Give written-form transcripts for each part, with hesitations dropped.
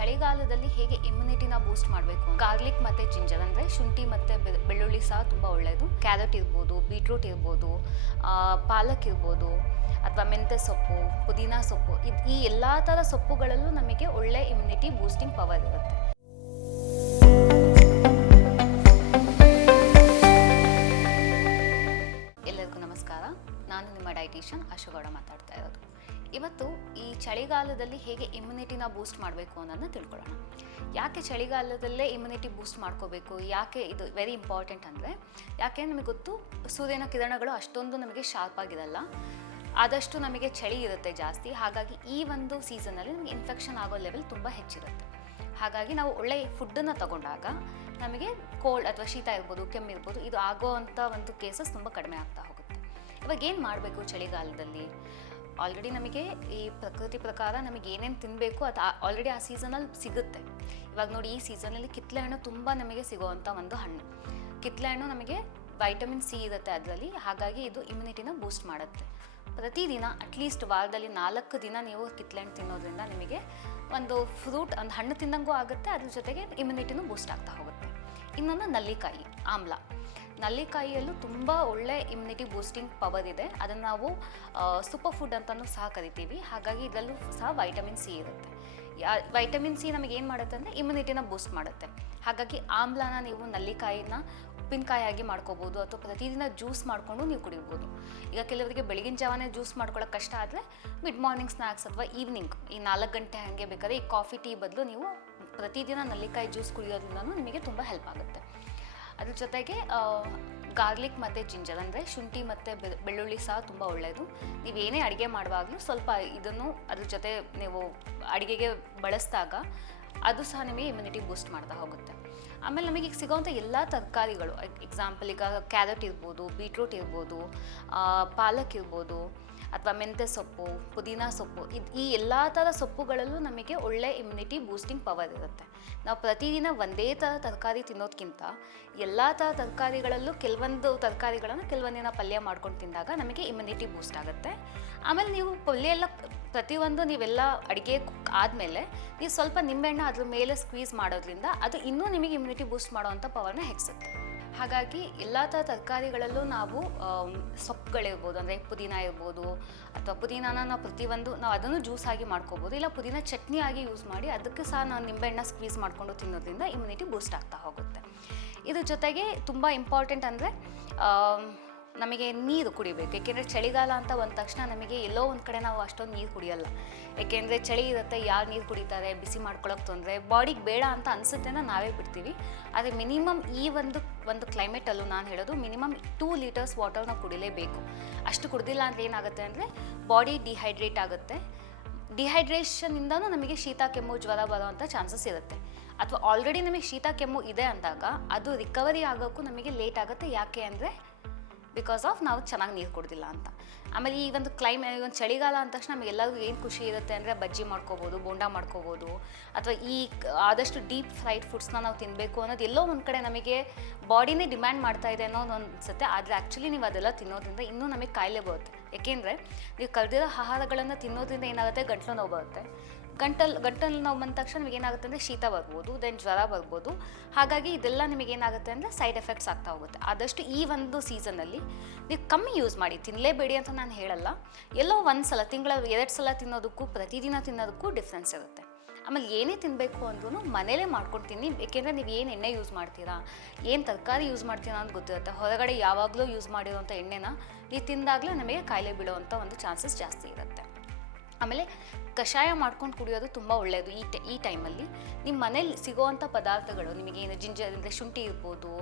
ಚಳಿಗಾಲದಲ್ಲಿ ಹೇಗೆ ಇಮ್ಯುನಿಟಿನ ಬೂಸ್ಟ್ ಮಾಡಬೇಕು? ಗಾರ್ಲಿಕ್ ಮತ್ತೆ ಜಿಂಜರ್ ಅಂದರೆ ಶುಂಠಿ ಮತ್ತು ಬೆಳ್ಳುಳ್ಳಿ ಸಹ ತುಂಬ ಒಳ್ಳೆಯದು. ಕ್ಯಾರೆಟ್ ಇರ್ಬೋದು, ಬೀಟ್ರೂಟ್ ಇರ್ಬೋದು, ಪಾಲಕ್ ಇರ್ಬೋದು, ಅಥವಾ ಮೆಂತ್ಯ ಸೊಪ್ಪು, ಪುದೀನ ಸೊಪ್ಪು, ಈ ಎಲ್ಲ ಥರ ಸೊಪ್ಪುಗಳಲ್ಲೂ ನಮಗೆ ಒಳ್ಳೆ ಇಮ್ಯುನಿಟಿ ಬೂಸ್ಟಿಂಗ್ ಪವರ್ ಇರುತ್ತೆ. ಎಲ್ಲರಿಗೂ ನಮಸ್ಕಾರ. ನಾನು ನಿಮ್ಮ ಡೈಟಿಷಿಯನ್ ಅಶೋಗೌಡ ಮಾತಾಡ್ತಾ ಇರೋದು. ಇವತ್ತು ಈ ಚಳಿಗಾಲದಲ್ಲಿ ಹೇಗೆ ಇಮ್ಯುನಿಟಿನ ಬೂಸ್ಟ್ ಮಾಡಬೇಕು ಅನ್ನೋದನ್ನ ತಿಳ್ಕೊಳ್ಳೋಣ. ಯಾಕೆ ಚಳಿಗಾಲದಲ್ಲೇ ಇಮ್ಯುನಿಟಿ ಬೂಸ್ಟ್ ಮಾಡ್ಕೋಬೇಕು, ಯಾಕೆ ಇದು ವೆರಿ ಇಂಪಾರ್ಟೆಂಟ್ ಅಂದರೆ, ಯಾಕೆ ನಮಗೆ ಗೊತ್ತು, ಸೂರ್ಯನ ಕಿರಣಗಳು ಅಷ್ಟೊಂದು ನಮಗೆ ಶಾರ್ಪ್ ಆಗಿರಲ್ಲ, ಆದಷ್ಟು ನಮಗೆ ಚಳಿ ಇರುತ್ತೆ ಜಾಸ್ತಿ. ಹಾಗಾಗಿ ಈ ಒಂದು ಸೀಸನಲ್ಲಿ ನಮಗೆ ಇನ್ಫೆಕ್ಷನ್ ಆಗೋ ಲೆವೆಲ್ ತುಂಬ ಹೆಚ್ಚಿರುತ್ತೆ. ಹಾಗಾಗಿ ನಾವು ಒಳ್ಳೆಯ ಫುಡ್ಡನ್ನು ತಗೊಂಡಾಗ ನಮಗೆ ಕೋಲ್ಡ್ ಅಥವಾ ಶೀತ ಇರ್ಬೋದು, ಕೆಮ್ಮಿರ್ಬೋದು, ಇದು ಆಗೋ ಅಂಥ ಒಂದು ಕೇಸಸ್ ತುಂಬ ಕಡಿಮೆ ಆಗ್ತಾ ಹೋಗುತ್ತೆ. ಇವಾಗ ಏನು ಮಾಡಬೇಕು ಚಳಿಗಾಲದಲ್ಲಿ? ಆಲ್ರೆಡಿ ನಮಗೆ ಈ ಪ್ರಕೃತಿ ಪ್ರಕಾರ ನಮಗೆ ಏನೇನು ತಿನ್ನಬೇಕು ಅದು ಆಲ್ರೆಡಿ ಆ ಸೀಸನಲ್ಲಿ ಸಿಗುತ್ತೆ. ಇವಾಗ ನೋಡಿ, ಈ ಸೀಸನಲ್ಲಿ ಕಿತ್ತಳೆ ಹಣ್ಣು ತುಂಬ ನಮಗೆ ಸಿಗೋವಂಥ ಒಂದು ಹಣ್ಣು. ಕಿತ್ತಳೆ ಹಣ್ಣು ನಮಗೆ ವೈಟಮಿನ್ ಸಿ ಇರುತ್ತೆ ಅದರಲ್ಲಿ, ಹಾಗಾಗಿ ಇದು ಇಮ್ಯುನಿಟಿನ ಬೂಸ್ಟ್ ಮಾಡುತ್ತೆ. ಪ್ರತಿದಿನ ಅಟ್ಲೀಸ್ಟ್ ವಾರದಲ್ಲಿ 4 ದಿನ ನೀವು ಕಿತ್ತಳೆ ಹಣ್ಣು ತಿನ್ನೋದ್ರಿಂದ ನಿಮಗೆ ಒಂದು ಫ್ರೂಟ್, ಒಂದು ಹಣ್ಣು ತಿನ್ನಂಗೂ ಆಗುತ್ತೆ, ಅದ್ರ ಜೊತೆಗೆ ಇಮ್ಯುನಿಟಿನೂ ಬೂಸ್ಟ್ ಆಗ್ತಾ ಹೋಗುತ್ತೆ. ಇನ್ನೊಂದು ನಲ್ಲಿಕಾಯಿ, ಆಮ್ಲ. ನಲ್ಲಿಕಾಯಿಯಲ್ಲೂ ತುಂಬ ಒಳ್ಳೆ ಇಮ್ಯುನಿಟಿ ಬೂಸ್ಟಿಂಗ್ ಪವರ್ ಇದೆ. ಅದನ್ನು ನಾವು ಸೂಪರ್ ಫುಡ್ ಅಂತಲೂ ಸಹ ಕರಿತೀವಿ. ಹಾಗಾಗಿ ಇದರಲ್ಲೂ ಸಹ ವೈಟಮಿನ್ ಸಿ ಇರುತ್ತೆ. ವೈಟಮಿನ್ ಸಿ ನಮಗೆ ಏನು ಮಾಡುತ್ತೆ ಅಂದರೆ ಇಮ್ಯುನಿಟಿನ ಬೂಸ್ಟ್ ಮಾಡುತ್ತೆ. ಹಾಗಾಗಿ ಆಮ್ಲನ ನೀವು ನಲ್ಲಿಕಾಯಿನ ಉಪ್ಪಿನಕಾಯಿ ಆಗಿ ಮಾಡ್ಕೋಬೋದು, ಅಥವಾ ಪ್ರತಿದಿನ ಜ್ಯೂಸ್ ಮಾಡಿಕೊಂಡು ನೀವು ಕುಡಿಬೋದು. ಈಗ ಕೆಲವರಿಗೆ ಬೆಳಗಿನ ಜಾವನೇ ಜ್ಯೂಸ್ ಮಾಡ್ಕೊಳ್ಳೋಕೆ ಕಷ್ಟ ಆದರೆ ಮಿಡ್ ಮಾರ್ನಿಂಗ್ ಸ್ನ್ಯಾಕ್ಸ್ ಅಥವಾ ಈವ್ನಿಂಗ್ ಈ 4 ಗಂಟೆ ಹಾಗೆ ಬೇಕಾದ್ರೆ ಈ ಕಾಫಿ ಟೀ ಬದಲು ನೀವು ಪ್ರತಿದಿನ ನಲ್ಲಿಕಾಯಿ ಜ್ಯೂಸ್ ಕುಡಿಯೋದ್ರಿಂದನೂ ನಿಮಗೆ ತುಂಬ ಹೆಲ್ಪ್ ಆಗುತ್ತೆ. ಅದ್ರ ಜೊತೆಗೆ ಗಾರ್ಲಿಕ್ ಮತ್ತು ಜಿಂಜರ್ ಅಂದರೆ ಶುಂಠಿ ಮತ್ತು ಬೆಳ್ಳುಳ್ಳಿ ಸಹ ತುಂಬ ಒಳ್ಳೆಯದು. ನೀವೇನೇ ಅಡುಗೆ ಮಾಡುವಾಗಲೂ ಸ್ವಲ್ಪ ಇದನ್ನು ಅದ್ರ ಜೊತೆ ನೀವು ಅಡುಗೆಗೆ ಬಳಸಿದಾಗ ಅದು ಸಹ ನಿಮಗೆ ಇಮ್ಯುನಿಟಿ ಬೂಸ್ಟ್ ಮಾಡ್ತಾ ಹೋಗುತ್ತೆ. ಆಮೇಲೆ ನಮಗೆ ಈಗ ಸಿಗೋವಂಥ ಎಲ್ಲ ತರಕಾರಿಗಳು, ಎಕ್ಸಾಂಪಲ್ ಈಗ ಕ್ಯಾರೆಟ್ ಇರ್ಬೋದು, ಬೀಟ್ರೂಟ್ ಇರ್ಬೋದು, ಪಾಲಕ್ ಇರ್ಬೋದು, ಅಥವಾ ಮೆಂತ್ಯ ಸೊಪ್ಪು, ಪುದೀನ ಸೊಪ್ಪು, ಈ ಎಲ್ಲ ಥರ ಸೊಪ್ಪುಗಳಲ್ಲೂ ನಮಗೆ ಒಳ್ಳೆ ಇಮ್ಯುನಿಟಿ ಬೂಸ್ಟಿಂಗ್ ಪವರ್ ಇರುತ್ತೆ. ನಾವು ಪ್ರತಿದಿನ ಒಂದೇ ಥರ ತರಕಾರಿ ತಿನ್ನೋದಕ್ಕಿಂತ ಎಲ್ಲ ಥರ ತರಕಾರಿಗಳಲ್ಲೂ ಕೆಲವೊಂದು ತರಕಾರಿಗಳನ್ನು ಕೆಲವೊಂದಿನ ಪಲ್ಯ ಮಾಡ್ಕೊಂಡು ತಿಂದಾಗ ನಮಗೆ ಇಮ್ಯುನಿಟಿ ಬೂಸ್ಟ್ ಆಗುತ್ತೆ. ಆಮೇಲೆ ನೀವು ಪಲ್ಯ ಎಲ್ಲ ಪ್ರತಿಯೊಂದು ನೀವೆಲ್ಲ ಅಡುಗೆ ಆದಮೇಲೆ ನೀವು ಸ್ವಲ್ಪ ನಿಂಬೆಹಣ್ಣು ಅದ್ರ ಮೇಲೆ ಸ್ಕ್ವೀಸ್ ಮಾಡೋದ್ರಿಂದ ಅದು ಇನ್ನೂ ನಿಮಗೆ ಇಮ್ಯುನಿಟಿ ಬೂಸ್ಟ್ ಮಾಡೋವಂಥ ಪವರ್ನ ಹೆಚ್ಚಿಸುತ್ತೆ. ಹಾಗಾಗಿ ಎಲ್ಲ ಥರ ತರಕಾರಿಗಳಲ್ಲೂ ನಾವು ಸೊಪ್ಪುಗಳಿರ್ಬೋದು, ಅಂದರೆ ಪುದೀನ ಇರ್ಬೋದು, ಅಥವಾ ಪುದೀನಾನ ನಾವು ಪ್ರತಿಯೊಂದು ನಾವು ಅದನ್ನು ಜ್ಯೂಸ್ ಆಗಿ ಮಾಡ್ಕೋಬೋದು, ಇಲ್ಲ ಪುದೀನ ಚಟ್ನಿ ಆಗಿ ಯೂಸ್ ಮಾಡಿ ಅದಕ್ಕೆ ಸಹ ನಾವು ನಿಂಬೆಹಣ್ಣ ಸ್ಕ್ವೀಸ್ ಮಾಡಿಕೊಂಡು ತಿನ್ನೋದ್ರಿಂದ ಇಮ್ಯುನಿಟಿ ಬೂಸ್ಟ್ ಆಗ್ತಾ ಹೋಗುತ್ತೆ. ಇದ್ರ ಜೊತೆಗೆ ತುಂಬ ಇಂಪಾರ್ಟೆಂಟ್ ಅಂದರೆ ನಮಗೆ ನೀರು ಕುಡಿಬೇಕು. ಏಕೆಂದರೆ ಚಳಿಗಾಲ ಅಂತ ಬಂದ ತಕ್ಷಣ ನಮಗೆ ಎಲ್ಲೋ ಒಂದು ಕಡೆ ನಾವು ಅಷ್ಟೊಂದು ನೀರು ಕುಡಿಯೋಲ್ಲ. ಏಕೆಂದರೆ ಚಳಿ ಇರುತ್ತೆ, ಯಾರು ನೀರು ಕುಡಿತಾರೆ, ಬಿಸಿ ಮಾಡ್ಕೊಳ್ಳೋಕೆ ತೊಂದರೆ, ಬಾಡಿಗೆ ಬೇಡ ಅಂತ ಅನಿಸುತ್ತೆ ನಾವೇ ಬಿಡ್ತೀವಿ. ಆದರೆ ಮಿನಿಮಮ್ ಈ ಒಂದು ಕ್ಲೈಮೇಟಲ್ಲೂ ನಾನು ಹೇಳೋದು ಮಿನಿಮಮ್ 2 ಲೀಟರ್ಸ್ ವಾಟರ್ನ ಕುಡಿಲೇಬೇಕು. ಅಷ್ಟು ಕುಡಿದಿಲ್ಲ ಅಂದರೆ ಏನಾಗುತ್ತೆ ಅಂದರೆ ಬಾಡಿ ಡಿಹೈಡ್ರೇಟ್ ಆಗುತ್ತೆ. ಡಿಹೈಡ್ರೇಷನ್ನಿಂದನೂ ನಮಗೆ ಶೀತ, ಕೆಮ್ಮು, ಜ್ವರ ಬರೋವಂಥ ಚಾನ್ಸಸ್ ಇರುತ್ತೆ. ಅಥವಾ ಆಲ್ರೆಡಿ ನಮಗೆ ಶೀತ, ಕೆಮ್ಮು ಇದೆ ಅಂದಾಗ ಅದು ರಿಕವರಿ ಆಗೋಕ್ಕೂ ನಮಗೆ ಲೇಟ್ ಆಗುತ್ತೆ. ಯಾಕೆ ಅಂದರೆ ಬಿಕಾಸ್ ಆಫ್ ನಾವು ಚೆನ್ನಾಗಿ ನೀರು ಕುಡ್ದಿಲ್ಲ ಅಂತ. ಆಮೇಲೆ ಈ ಒಂದು ಒಂದು ಚಳಿಗಾಲ ಅಂದ ತಕ್ಷಣ ನಮಗೆಲ್ಲರಿಗೂ ಏನು ಖುಷಿ ಇರುತ್ತೆ ಅಂದರೆ ಬಜ್ಜಿ ಮಾಡ್ಕೋಬೋದು, ಬೋಂಡಾ ಮಾಡ್ಕೋಬೋದು, ಅಥವಾ ಆದಷ್ಟು ಡೀಪ್ ಫ್ರೈಡ್ ಫುಡ್ಸ್ನ ನಾವು ತಿನ್ನಬೇಕು ಅನ್ನೋದು ಎಲ್ಲೋ ಒಂದು ಕಡೆ ನಮಗೆ ಬಾಡಿನೇ ಡಿಮ್ಯಾಂಡ್ ಮಾಡ್ತಾ ಇದೆ ಅನ್ನೋದು ಅನಿಸುತ್ತೆ. ಆದರೆ ಆ್ಯಕ್ಚುಲಿ ನೀವು ಅದೆಲ್ಲ ತಿನ್ನೋದ್ರಿಂದ ಇನ್ನೂ ನಮಗೆ ಕಾಯಿಲೆ ಬರುತ್ತೆ. ಏಕೆಂದರೆ ನೀವು ಕರೆದಿರೋ ಆಹಾರಗಳನ್ನು ತಿನ್ನೋದ್ರಿಂದ ಏನಾಗುತ್ತೆ, ಗಂಟಲು ನೋವು ಬರುತ್ತೆ. ಗಂಟಲು ನೋವು ಬಂದ ತಕ್ಷಣ ನಿಮಗೆ ಏನಾಗುತ್ತೆ ಅಂದರೆ ಶೀತ ಬರ್ಬೋದು, ದೆನ್ ಜ್ವರ ಬರ್ಬೋದು. ಹಾಗಾಗಿ ಇದೆಲ್ಲ ನಿಮಗೇನಾಗುತ್ತೆ ಅಂದರೆ ಸೈಡ್ ಎಫೆಕ್ಟ್ಸ್ ಆಗ್ತಾ ಹೋಗುತ್ತೆ. ಆದಷ್ಟು ಈ ಒಂದು ಸೀಸನಲ್ಲಿ ನೀವು ಕಮ್ಮಿ ಯೂಸ್ ಮಾಡಿ, ತಿನ್ನಲೇಬೇಡಿ ಅಂತ ನಾನು ಹೇಳಲ್ಲ. ಎಲ್ಲೋ ಒಂದು ಸಲ, ತಿಂಗಳಲ್ಲಿ 2 ಸಲ ತಿನ್ನೋದಕ್ಕೂ ಪ್ರತಿದಿನ ತಿನ್ನೋದಕ್ಕೂ ಡಿಫ್ರೆನ್ಸ್ ಇರುತ್ತೆ. ಆಮೇಲೆ ಏನೇ ತಿನ್ನಬೇಕು ಅಂದ್ರೂ ಮನೇಲೇ ಮಾಡ್ಕೊಂಡು ತಿನ್ನಿ. ಏಕೆಂದರೆ ನೀವು ಏನು ಎಣ್ಣೆ ಯೂಸ್ ಮಾಡ್ತೀರಾ, ಏನು ತರಕಾರಿ ಯೂಸ್ ಮಾಡ್ತೀರಾ ಅಂತ ಗೊತ್ತಿರುತ್ತೆ. ಹೊರಗಡೆ ಯಾವಾಗಲೂ ಯೂಸ್ ಮಾಡಿರೋಂಥ ಎಣ್ಣೆನ ನೀವು ತಿಂದಾಗಲೇ ನಮಗೆ ಕಾಯಿಲೆ ಬೀಳುವಂಥ ಒಂದು ಚಾನ್ಸಸ್ ಜಾಸ್ತಿ ಇರುತ್ತೆ. ಆಮೇಲೆ ಕಷಾಯ ಮಾಡ್ಕೊಂಡು ಕುಡಿಯೋದು ತುಂಬ ಒಳ್ಳೆಯದು. ಈ ಟೈಮಲ್ಲಿ ನಿಮ್ಮ ಮನೇಲಿ ಸಿಗೋವಂಥ ಪದಾರ್ಥಗಳು, ನಿಮಗೇನು ಜಿಂಜರ್ ಅಂದರೆ ಶುಂಠಿ ಇರ್ಬೋದು,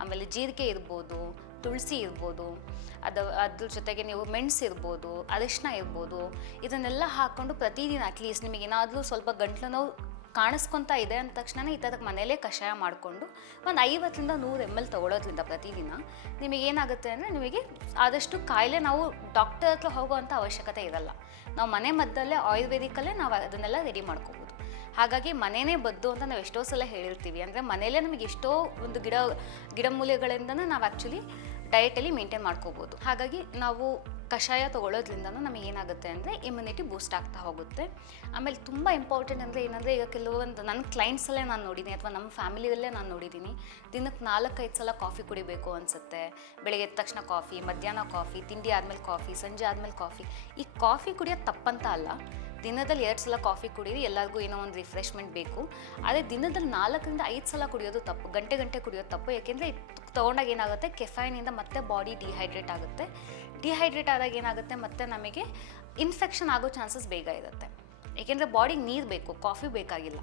ಆಮೇಲೆ ಜೀರಿಗೆ ಇರ್ಬೋದು, ತುಳಸಿ ಇರ್ಬೋದು, ಅದ್ರ ಜೊತೆಗೆ ನೀವು ಮೆಣಸು ಇರ್ಬೋದು, ಅರಿಶಿನ ಇರ್ಬೋದು, ಇದನ್ನೆಲ್ಲ ಹಾಕ್ಕೊಂಡು ಪ್ರತಿದಿನ ಅಟ್ಲೀಸ್ಟ್ ನಿಮಗೇನಾದರೂ ಸ್ವಲ್ಪ ಗಂಟ್ಲು ನೋವು ಕಾಣಿಸ್ಕೊತಾ ಇದೆ ಅಂದ ತಕ್ಷಣ ಈ ಥರಕ್ಕೆ ಮನೇಲೇ ಕಷಾಯ ಮಾಡಿಕೊಂಡು ಒಂದು 50ರಿಂದ 100 ml ತೊಗೊಳೋದ್ರಿಂದ ಪ್ರತಿದಿನ ನಿಮಗೇನಾಗುತ್ತೆ ಅಂದರೆ ನಿಮಗೆ ಆದಷ್ಟು ಕಾಯಿಲೆ ನಾವು ಡಾಕ್ಟರ್ ಹತ್ರ ಹೋಗೋವಂಥ ಅವಶ್ಯಕತೆ ಇರಲ್ಲ. ನಾವು ಮನೆ ಮದ್ದಲ್ಲೇ ಆಯುರ್ವೇದಿಕಲ್ಲೇ ನಾವು ಅದನ್ನೆಲ್ಲ ರೆಡಿ ಮಾಡ್ಕೋಬೋದು. ಹಾಗಾಗಿ ಮನೆಯೇ ಬದ್ದು ಅಂತ ನಾವು ಎಷ್ಟೋ ಸಲ ಹೇಳಿರ್ತೀವಿ. ಅಂದರೆ ಮನೆಯಲ್ಲೇ ನಮಗೆ ಎಷ್ಟೋ ಒಂದು ಗಿಡಮೂಲಿಕೆಗಳಿಂದ ನಾವು ಆ್ಯಕ್ಚುಲಿ ಡಯಟಲ್ಲಿ ಮೇಂಟೈನ್ ಮಾಡ್ಕೋಬೋದು. ಹಾಗಾಗಿ ನಾವು ಕಷಾಯ ತೊಗೊಳೋದ್ರಿಂದನೂ ನಮಗೆ ಏನಾಗುತ್ತೆ ಅಂದರೆ ಇಮ್ಯುನಿಟಿ ಬೂಸ್ಟ್ ಆಗ್ತಾ ಹೋಗುತ್ತೆ. ಆಮೇಲೆ ತುಂಬ ಇಂಪಾರ್ಟೆಂಟ್ ಅಂದರೆ ಏನಂದರೆ, ಈಗ ಕೆಲವೊಂದು ನನ್ನ ಕ್ಲೈಂಟ್ಸಲ್ಲೇ ನಾನು ನೋಡಿದ್ದೀನಿ ಅಥವಾ ನಮ್ಮ ಫ್ಯಾಮಿಲಿಯಲ್ಲೇ ನಾನು ನೋಡಿದ್ದೀನಿ, ದಿನಕ್ಕೆ 4-5 ಸಲ ಕಾಫಿ ಕುಡಿಬೇಕು ಅನಿಸುತ್ತೆ. ಬೆಳಗ್ಗೆ ಎದ್ದ ತಕ್ಷಣ ಕಾಫಿ, ಮಧ್ಯಾಹ್ನ ಕಾಫಿ, ತಿಂಡಿ ಆದಮೇಲೆ ಕಾಫಿ, ಸಂಜೆ ಆದಮೇಲೆ ಕಾಫಿ. ಈ ಕಾಫಿ ಕುಡಿಯೋದು ತಪ್ಪಂತ ಅಲ್ಲ, ದಿನದಲ್ಲಿ 2 ಸಲ ಕಾಫಿ ಕುಡೀರಿ, ಎಲ್ಲರಿಗೂ ಏನೋ ಒಂದು ರಿಫ್ರೆಶ್ಮೆಂಟ್ ಬೇಕು. ಆದರೆ ದಿನದಲ್ಲಿ 4-5 ಸಲ ಕುಡಿಯೋದು ತಪ್ಪು, ಗಂಟೆ ಕುಡಿಯೋದು ತಪ್ಪು. ಯಾಕೆಂದರೆ ತೊಗೊಂಡಾಗ ಏನಾಗುತ್ತೆ, ಕೆಫೈನಿಂದ ಮತ್ತೆ ಬಾಡಿ ಡಿಹೈಡ್ರೇಟ್ ಆಗುತ್ತೆ. ಡಿಹೈಡ್ರೇಟ್ ಆದಾಗ ಏನಾಗುತ್ತೆ, ಮತ್ತೆ ನಮಗೆ ಇನ್ಫೆಕ್ಷನ್ ಆಗೋ ಚಾನ್ಸಸ್ ಬೇಗ ಇರುತ್ತೆ. ಏಕೆಂದರೆ ಬಾಡಿಗೆ ನೀರು ಬೇಕು, ಕಾಫಿ ಬೇಕಾಗಿಲ್ಲ.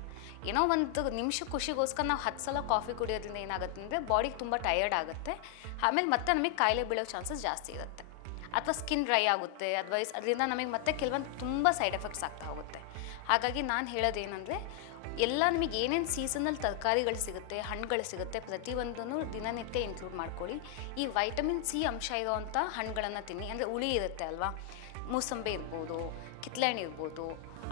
ಏನೋ ಒಂದು ನಿಮಿಷ ಖುಷಿಗೋಸ್ಕರ ನಾವು 10 ಸಲ ಕಾಫಿ ಕುಡಿಯೋದ್ರಿಂದ ಏನಾಗುತ್ತೆ ಅಂದರೆ ಬಾಡಿಗೆ ತುಂಬ ಟಯರ್ಡ್ ಆಗುತ್ತೆ. ಆಮೇಲೆ ಮತ್ತೆ ನಮಗೆ ಕಾಯಿಲೆ ಬೀಳೋ ಚಾನ್ಸಸ್ ಜಾಸ್ತಿ ಇರುತ್ತೆ. ಅಥವಾ ಸ್ಕಿನ್ ಡ್ರೈ ಆಗುತ್ತೆ, ಅದರಿಂದ ನಮಗೆ ಮತ್ತೆ ಕೆಲವೊಂದು ತುಂಬ ಸೈಡ್ ಎಫೆಕ್ಟ್ಸ್ ಆಗ್ತಾ ಹೋಗುತ್ತೆ. ಹಾಗಾಗಿ ನಾನು ಹೇಳೋದೇನೆಂದರೆ, ಎಲ್ಲ ನಿಮಗೆ ಏನೇನು ಸೀಸನಲ್ಲಿ ತರಕಾರಿಗಳು ಸಿಗುತ್ತೆ, ಹಣ್ಣುಗಳು ಸಿಗುತ್ತೆ, ಪ್ರತಿಯೊಂದನ್ನು ದಿನನಿತ್ಯ ಇನ್ಕ್ಲೂಡ್ ಮಾಡ್ಕೊಳ್ಳಿ. ಈ ವೈಟಮಿನ್ ಸಿ ಅಂಶ ಇರೋವಂಥ ಹಣ್ಣುಗಳನ್ನು ತಿನ್ನಿ. ಅಂದರೆ ಹುಳಿ ಇರುತ್ತೆ ಅಲ್ವಾ, ಮೂಸಂಬೆ ಇರ್ಬೋದು, ಕಿತ್ಳೆಹಣ್ಣು ಇರ್ಬೋದು,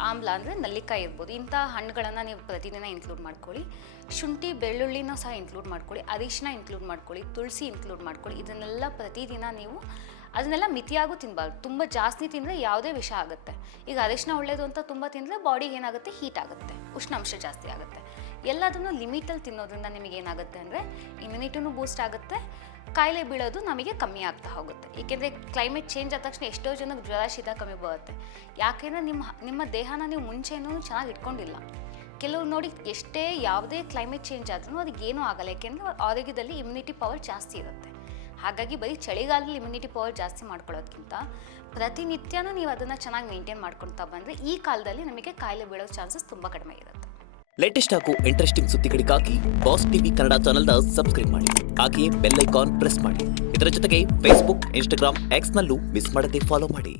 ಆಮ್ಲ ಅಂದರೆ ನಲ್ಲಿಕಾಯಿ ಇರ್ಬೋದು, ಇಂಥ ಹಣ್ಣುಗಳನ್ನು ನೀವು ಪ್ರತಿದಿನ ಇನ್ಕ್ಲೂಡ್ ಮಾಡ್ಕೊಳ್ಳಿ. ಶುಂಠಿ ಬೆಳ್ಳುಳ್ಳಿನೂ ಸಹ ಇನ್ಕ್ಲೂಡ್ ಮಾಡ್ಕೊಳ್ಳಿ, ಅರಿಶಿನ ಇನ್ಕ್ಲೂಡ್ ಮಾಡ್ಕೊಳ್ಳಿ, ತುಳಸಿ ಇನ್ಕ್ಲೂಡ್ ಮಾಡ್ಕೊಳ್ಳಿ. ಇದನ್ನೆಲ್ಲ ಪ್ರತಿದಿನ ನೀವು ಅದನ್ನೆಲ್ಲ ಮಿತಿಯಾಗೂ ತಿನ್ನಬಾರ್ದು. ತುಂಬ ಜಾಸ್ತಿ ತಿಂದರೆ ಯಾವುದೇ ವಿಷ ಆಗುತ್ತೆ. ಈಗ ಅರಿಶಿನ ಒಳ್ಳೆಯದು ಅಂತ ತುಂಬ ತಿಂದರೆ ಬಾಡಿಗೆ ಏನಾಗುತ್ತೆ, ಹೀಟ್ ಆಗುತ್ತೆ, ಉಷ್ಣಾಂಶ ಜಾಸ್ತಿ ಆಗುತ್ತೆ. ಎಲ್ಲದನ್ನು ಲಿಮಿಟಲ್ಲಿ ತಿನ್ನೋದ್ರಿಂದ ನಿಮಗೆ ಏನಾಗುತ್ತೆ ಅಂದರೆ ಇಮ್ಯುನಿಟಿನೂ ಬೂಸ್ಟ್ ಆಗುತ್ತೆ, ಕಾಯಿಲೆ ಬೀಳೋದು ನಮಗೆ ಕಮ್ಮಿ ಆಗ್ತಾ ಹೋಗುತ್ತೆ. ಏಕೆಂದರೆ ಕ್ಲೈಮೇಟ್ ಚೇಂಜ್ ಆದ ತಕ್ಷಣ ಎಷ್ಟೋ ಜನಕ್ಕೆ ಜ್ವರ ಶೀತ ಕಮ್ಮಿ ಬರುತ್ತೆ. ಯಾಕೆಂದರೆ ನಿಮ್ಮ ದೇಹನ ನೀವು ಮುಂಚೆನೂ ಚೆನ್ನಾಗಿ ಇಟ್ಕೊಂಡಿಲ್ಲ. ಕೆಲವ್ರು ನೋಡಿ, ಎಷ್ಟೇ ಯಾವುದೇ ಕ್ಲೈಮೇಟ್ ಚೇಂಜ್ ಆದ್ರೂ ಅದಕ್ಕೇನೂ ಆಗಲ್ಲ, ಏಕೆಂದರೆ ಅವ್ರ ಆರೋಗ್ಯದಲ್ಲಿ ಇಮ್ಯುನಿಟಿ ಪವರ್ ಜಾಸ್ತಿ ಇರುತ್ತೆ. ಹಾಗಾಗಿ ಬರೀ ಚಳಿಗಾಲದಲ್ಲಿ ಇಮ್ಯುನಿಟಿ ಪವರ್ ಜಾಸ್ತಿ ಮಾಡ್ಕೊಳ್ಳೋದಕ್ಕಿಂತ ಪ್ರತಿನಿತ್ಯನೂ ನೀವು ಅದನ್ನು ಚೆನ್ನಾಗಿ ಮೇಂಟೈನ್ ಮಾಡ್ಕೊಳ್ತಾ ಬಂದರೆ ಈ ಕಾಲದಲ್ಲಿ ನಮಗೆ ಕಾಯಿಲೆ ಬೀಳೋ ಚಾನ್ಸಸ್ ತುಂಬ ಕಡಿಮೆ ಇರುತ್ತೆ. ಲೇಟೆಸ್ಟ್ ಹಾಗೂ ಇಂಟ್ರೆಸ್ಟಿಂಗ್ ಸುದ್ದಿಗಳಿಗಾಗಿ ಬಾಸ್ ಟಿವಿ ಕನ್ನಡ ಚಾನೆಲ್ನ ಸಬ್ಸ್ಕ್ರೈಬ್ ಮಾಡಿ. ಹಾಗೆಯೇ ಬೆಲ್ ಐಕಾನ್ ಪ್ರೆಸ್ ಮಾಡಿ. ಇದರ ಜೊತೆಗೆ ಫೇಸ್ಬುಕ್, ಇನ್ಸ್ಟಾಗ್ರಾಮ್, ಎಕ್ಸ್ನಲ್ಲೂ ಮಿಸ್ ಮಾಡದೆ ಫಾಲೋ ಮಾಡಿ.